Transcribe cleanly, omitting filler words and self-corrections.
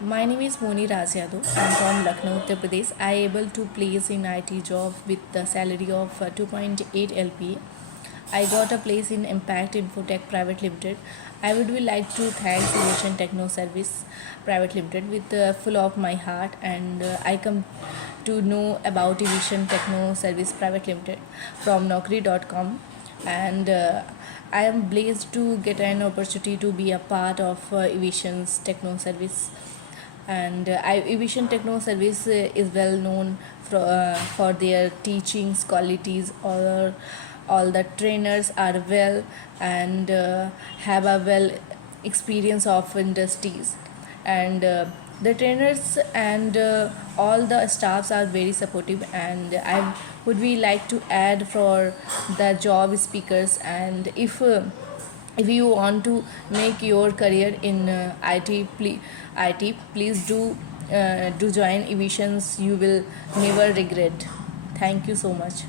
My name is Moni Raj Yadav. I'm from Lucknow, Uttar Pradesh. I able to place in IT job with the salary of 2.8 LPA. I got a place in Impact Infotech Pvt Ltd. I would be like to thank Evision Technoserve Pvt Ltd with full of my heart, and I come to know about Evision Technoserve Pvt Ltd from Naukri.com, and I am blessed to get an opportunity to be a part of Evision's Technoserve. And Evision Technoserve is well known for their teachings qualities. All the trainers are well and have a well experience of industries, and the trainers and all the staffs are very supportive, and I would be like to add for the job speakers. And if you want to make your career in IT, please do join Evisions. You will never regret. Thank you so much.